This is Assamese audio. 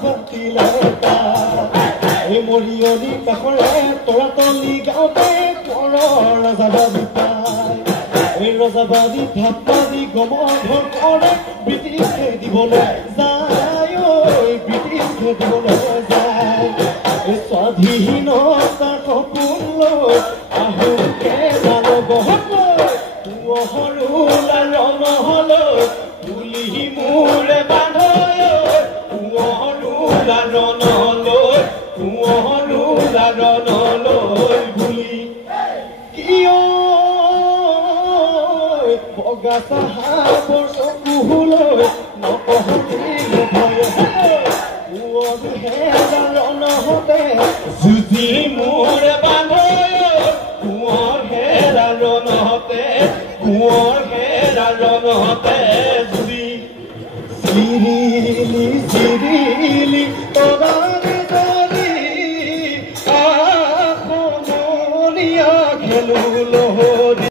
পাতিলে এই মৰিয়নি কাষৰে তৰাতলি গাঁৱতে কৰ ৰজাবাদী পায় এই ৰজাবাদী ধাপ্পাদি গমধৰ কৰে ব্ৰিটিছে দিবলৈ যায় ব্ৰিটিছে দিবলৈ যায় স্বাধীনতাৰ সপোন লৈ আহোমকে জানবহলৈ সৰু লালন হলৈ তুলি মূৰে বান্ধৈ সৰু লালনলৈ সৰু লালনলৈ বুলি কিয় বগা চাহাবৰ চকুলৈ নকহিলে ভয় লালনহতে যুঁজি মূৰে বান্ধৈ কোঁৱৰ লালনহতে কোঁৱৰ লালনহতে যুঁজি চিৰিলি চিৰিলি তৰানি জলি আসমনীয়া খেলো